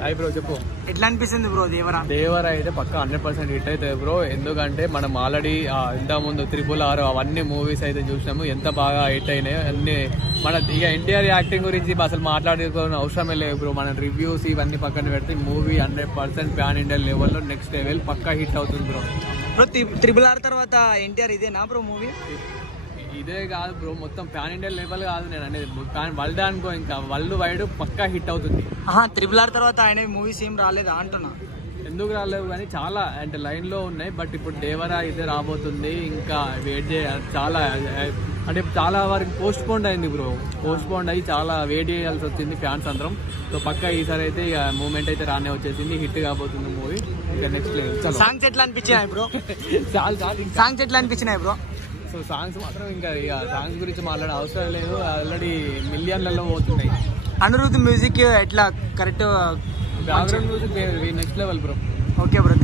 Hi bro చెప్పు. ఎట్లా అనిపిస్తుంది బ్రో దేవరా అయితే పక్క 100% హిట్ అవుతుంది బ్రో. ఎందుకంటే మనం ఆల్రెడీ ఇంత ముందు 666 అవన్నీ మూవీస్ అయితే చూసినాము, ఎంత బాగా హిట్ అయినాయి అన్ని. మన ఇక ఎన్టీఆర్ యాక్టింగ్ గురించి అసలు మాట్లాడుకోవాల్సిన అవసరమే లేదు బ్రో. మన రివ్యూస్ ఇవన్నీ పక్కన పెడితే మూవీ 100% ప్యాన్ ఇండియా లెవెల్లో నెక్స్ట్ లెవెల్ పక్కా హిట్ అవుతుంది బ్రో. బ్రో 666 తర్వాత ఎన్టీఆర్ ఇదేనా బ్రో మూవీ? ఇదే కాదు బ్రో, మొత్తం ప్యాన్ ఇండియా లెవెల్ కాదు నేను అనేది, వరల్డ్ అనుకో, ఇంకా వరల్డ్ వైడ్ పక్కా హిట్ అవుతుంది. 666 తర్వాత ఆయన మూవీస్ ఏం రాలేదా అంటున్నా? ఎందుకు రాలేవు కానీ చాలా అంటే లైన్లో ఉన్నాయి. బట్ ఇప్పుడు దేవరా అయితే రాబోతుంది, ఇంకా వెయిట్ చేయాలి. చాలా అంటే చాలా వరకు పోస్ట్ పోన్ అయింది బ్రో, పోస్ట్ పోన్ అయ్యి చాలా వెయిట్ చేయాల్సి వచ్చింది ఫ్యాన్స్ అందరం. సో పక్కా ఈసారి అయితే ఇక మూమెంట్ అయితే రానే వచ్చేసింది, హిట్ కాబోతుంది మూవీ. ఇంకా నెక్స్ట్ లెవెల్. సాంగ్స్ ఎట్లా అనిపించినాయి బ్రో? సాంగ్స్ ఎట్లా అనిపించినాయి బ్రో? సో సాంగ్స్ మాత్రం ఇంకా సాంగ్స్ గురించి మాట్లాడే అవసరం లేదు, ఆల్రెడీ మిలియన్లలో పోతున్నాయి. అనిరుద్ధ్ మ్యూజిక్ ఎట్లా correct? Background music next level bro. Okay bro.